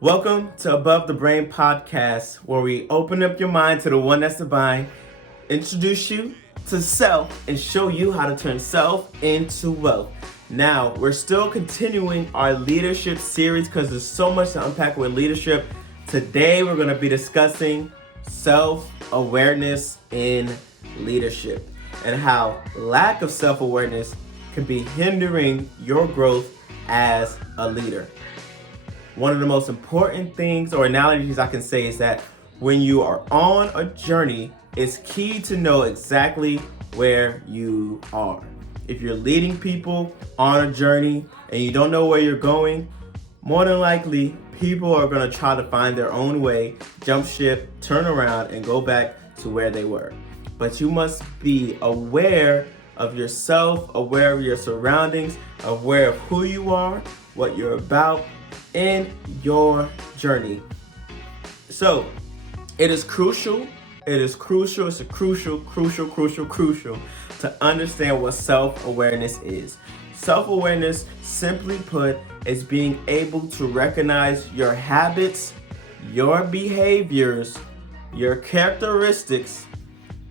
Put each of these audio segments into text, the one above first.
Welcome to Above the Brain podcast, where we open up your mind to the one that's divine, introduce you to self, and show you how to turn self into wealth. Now, we're still continuing our leadership series because there's so much to unpack with leadership. Today, we're going to be discussing self-awareness in leadership and how lack of self-awareness can be hindering your growth as a leader. One of the most important things or analogies I can say is that when you are on a journey, it's key to know exactly where you are. If you're leading people on a journey and you don't know where you're going, more than likely, people are going to try to find their own way, jump ship, turn around, and go back to where they were. But you must be aware of yourself, aware of your surroundings, aware of who you are, what you're about, in your journey. So it's crucial to understand what self-awareness is. Self-awareness, simply put, is being able to recognize your habits, your behaviors, your characteristics.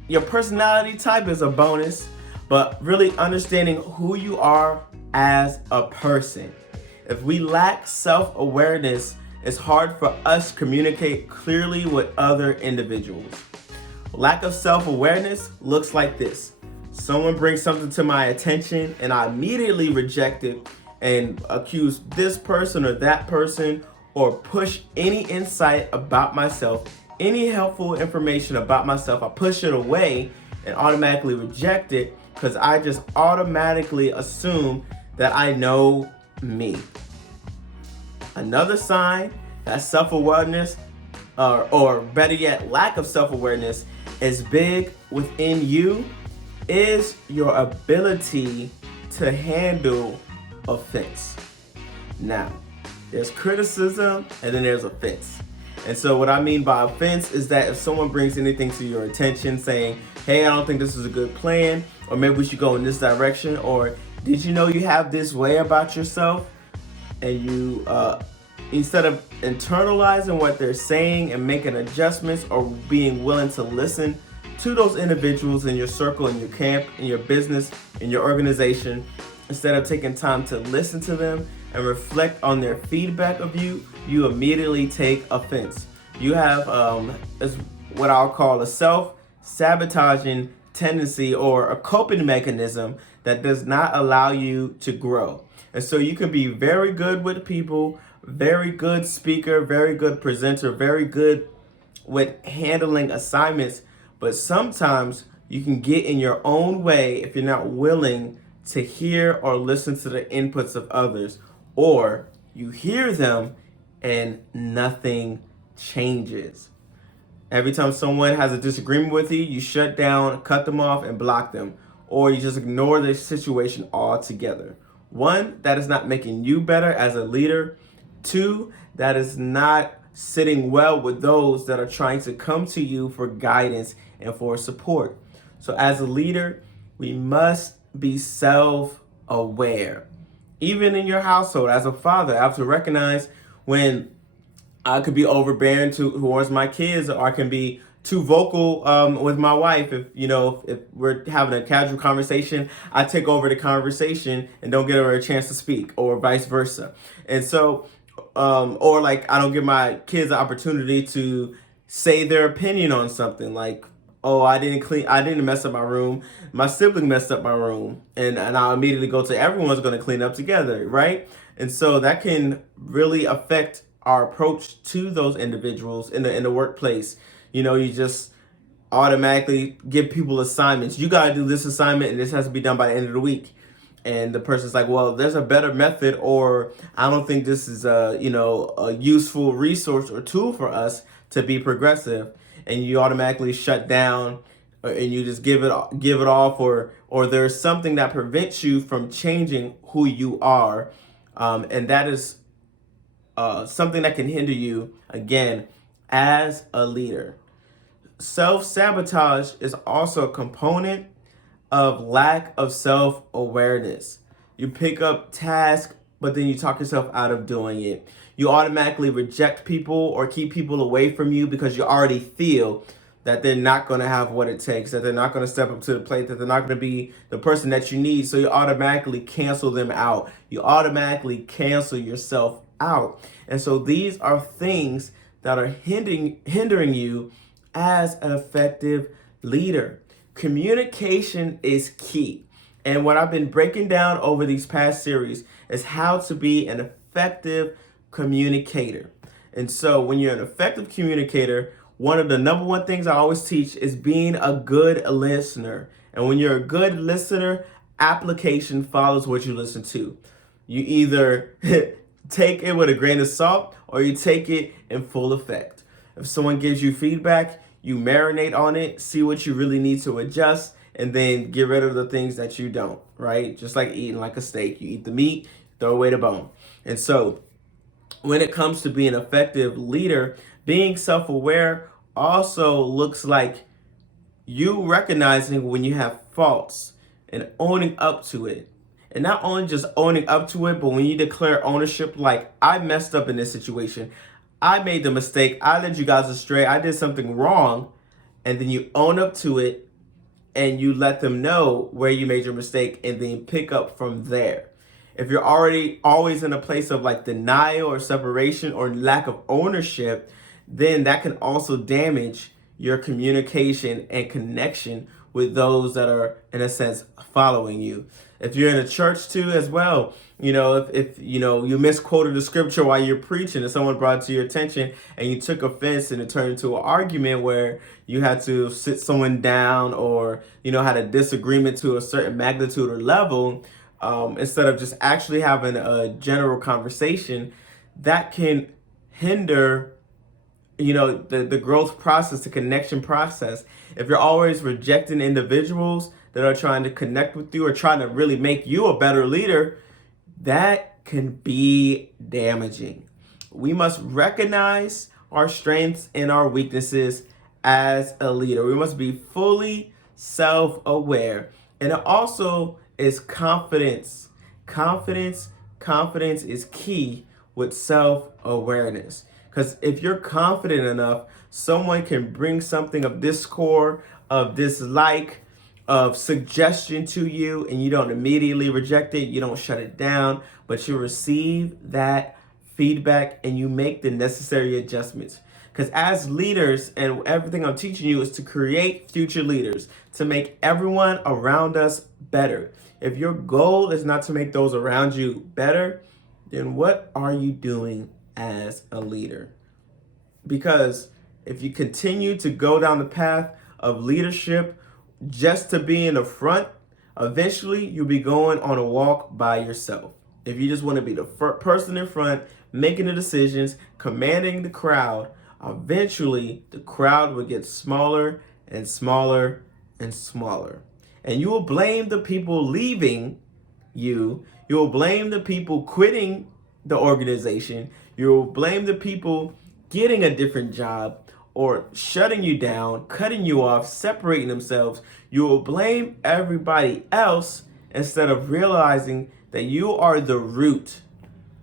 Your personality type is a bonus, but really understanding who you are as a person. If we lack self-awareness, it's hard for us to communicate clearly with other individuals. Lack of self-awareness looks like this. Someone brings something to my attention and I immediately reject it and accuse this person or that person, or push any insight about myself, any helpful information about myself. I push it away and automatically reject it because I just automatically assume that I know me. Another sign that self-awareness, or better yet, lack of self-awareness, is big within you is your ability to handle offense. Now, there's criticism and then there's offense. And so what I mean by offense is that if someone brings anything to your attention saying, hey, I don't think this is a good plan, or maybe we should go in this direction, or did you know you have this way about yourself? And you, instead of internalizing what they're saying and making adjustments or being willing to listen to those individuals in your circle, in your camp, in your business, in your organization, instead of taking time to listen to them and reflect on their feedback of you, you immediately take offense. You have is what I'll call a self-sabotaging tendency or a coping mechanism that does not allow you to grow. And so you can be very good with people, very good speaker, very good presenter, very good with handling assignments, but sometimes you can get in your own way if you're not willing to hear or listen to the inputs of others, or you hear them and nothing changes. Every time someone has a disagreement with you, you shut down, cut them off, and block them, or you just ignore the situation altogether. One, that is not making you better as a leader. Two, that is not sitting well with those that are trying to come to you for guidance and for support. So as a leader, we must be self-aware. Even in your household, as a father, I have to recognize when I could be overbearing towards my kids, or I can be too vocal with my wife. If we're having a casual conversation, I take over the conversation and don't give her a chance to speak, or vice versa. And so, or like I don't give my kids the opportunity to say their opinion on something. Like, oh, I didn't mess up my room. My sibling messed up my room, and I'll immediately go to everyone's going to clean up together, right? And so that can really affect our approach to those individuals in the workplace. You just automatically give people assignments. You got to do this assignment and this has to be done by the end of the week. And the person's like, well, there's a better method, or I don't think this is a useful resource or tool for us to be progressive. And you automatically shut down, and you just give it off, or there's something that prevents you from changing who you are. And that is something that can hinder you, again, as a leader. Self-sabotage is also a component of lack of self-awareness. You pick up tasks, but then you talk yourself out of doing it. You automatically reject people or keep people away from you because you already feel that they're not going to have what it takes, that they're not going to step up to the plate, that they're not going to be the person that you need. So you automatically cancel them out. You automatically cancel yourself out. And so these are things that are hindering you as an effective leader. Communication is key. And what I've been breaking down over these past series is how to be an effective communicator. And so when you're an effective communicator, one of the number one things I always teach is being a good listener. And when you're a good listener, application follows what you listen to. You either take it with a grain of salt or you take it in full effect. If someone gives you feedback, you marinate on it, see what you really need to adjust, and then get rid of the things that you don't, right? Just like eating like a steak. You eat the meat, throw away the bone. And so when it comes to being an effective leader, being self-aware also looks like you recognizing when you have faults and owning up to it. And not only just owning up to it, but when you declare ownership, like, I messed up in this situation. I made the mistake. I led you guys astray. I did something wrong. And then you own up to it and you let them know where you made your mistake and then pick up from there. If you're already always in a place of like denial or separation or lack of ownership, then that can also damage your communication and connection with those that are, in a sense, following you. If you're in a church too as well, if you misquoted the scripture while you're preaching and someone brought it to your attention and you took offense and it turned into an argument where you had to sit someone down or, had a disagreement to a certain magnitude or level, instead of just actually having a general conversation, that can hinder the growth process, the connection process. If you're always rejecting individuals that are trying to connect with you or trying to really make you a better leader, that can be damaging. We must recognize our strengths and our weaknesses as a leader. We must be fully self-aware. And it also is confidence. Confidence is key with self-awareness. Because if you're confident enough, someone can bring something of discord, of dislike, of suggestion to you, and you don't immediately reject it, you don't shut it down, but you receive that feedback and you make the necessary adjustments. Because as leaders, and everything I'm teaching you is to create future leaders, to make everyone around us better. If your goal is not to make those around you better, then what are you doing as a leader? Because if you continue to go down the path of leadership just to be in the front, eventually you'll be going on a walk by yourself. If you just want to be the person in front, making the decisions, commanding the crowd, eventually the crowd will get smaller and smaller and smaller. And you will blame the people leaving you. You will blame the people quitting the organization. You will blame the people getting a different job or shutting you down, cutting you off, separating themselves. You will blame everybody else instead of realizing that you are the root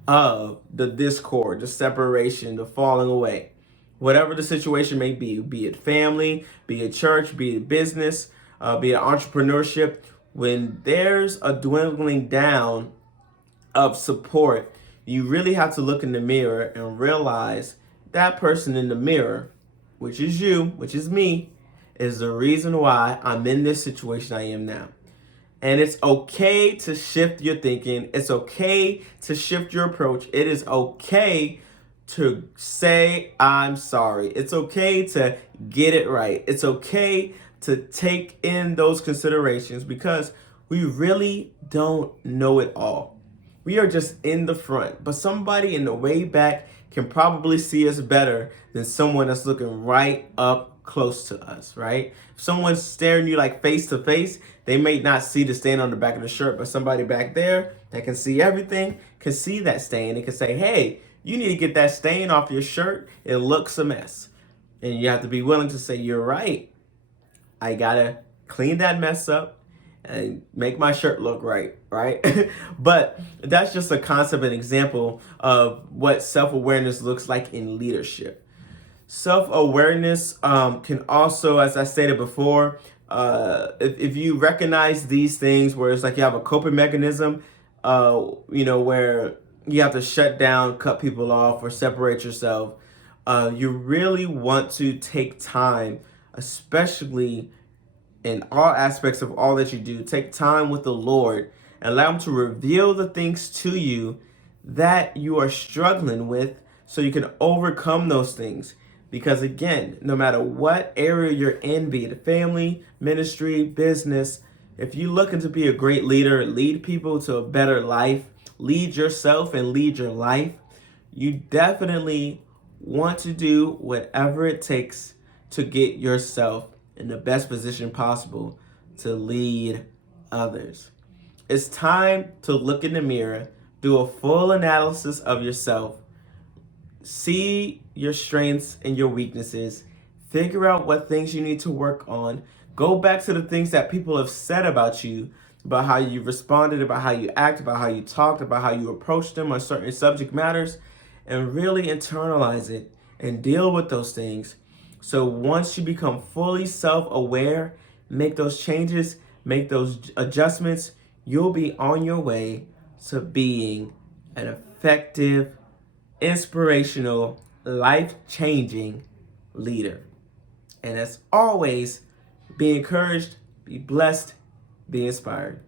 of the discord, the separation, the falling away. Whatever the situation may be it family, be it church, be it business, be it entrepreneurship, when there's a dwindling down of support, you really have to look in the mirror and realize that person in the mirror, which is you, which is me, is the reason why I'm in this situation I am now. And it's okay to shift your thinking. It's okay to shift your approach. It is okay to say, I'm sorry. It's okay to get it right. It's okay to take in those considerations because we really don't know it all. We are just in the front, but somebody in the way back can probably see us better than someone that's looking right up close to us, right? If someone's staring you like face to face, they may not see the stain on the back of the shirt, but somebody back there that can see everything can see that stain and can say, hey, you need to get that stain off your shirt. It looks a mess. And you have to be willing to say, you're right. I gotta clean that mess up and make my shirt look right, right? But that's just a concept and example of what self-awareness looks like in leadership. Self-awareness can also, as I stated before, if you recognize these things where it's like you have a coping mechanism, where you have to shut down, cut people off, or separate yourself, you really want to take time, especially in all aspects of all that you do. Take time with the Lord and allow Him to reveal the things to you that you are struggling with so you can overcome those things. Because again, no matter what area you're in, be it family, ministry, business, if you're looking to be a great leader, lead people to a better life, lead yourself and lead your life, you definitely want to do whatever it takes to get yourself in the best position possible to lead others. It's time to look in the mirror, do a full analysis of yourself, see your strengths and your weaknesses, figure out what things you need to work on, go back to the things that people have said about you, about how you responded, about how you act, about how you talked, about how you approached them on certain subject matters, and really internalize it and deal with those things. So once you become fully self-aware, make those changes, make those adjustments, you'll be on your way to being an effective, inspirational, life-changing leader. And as always, be encouraged, be blessed, be inspired.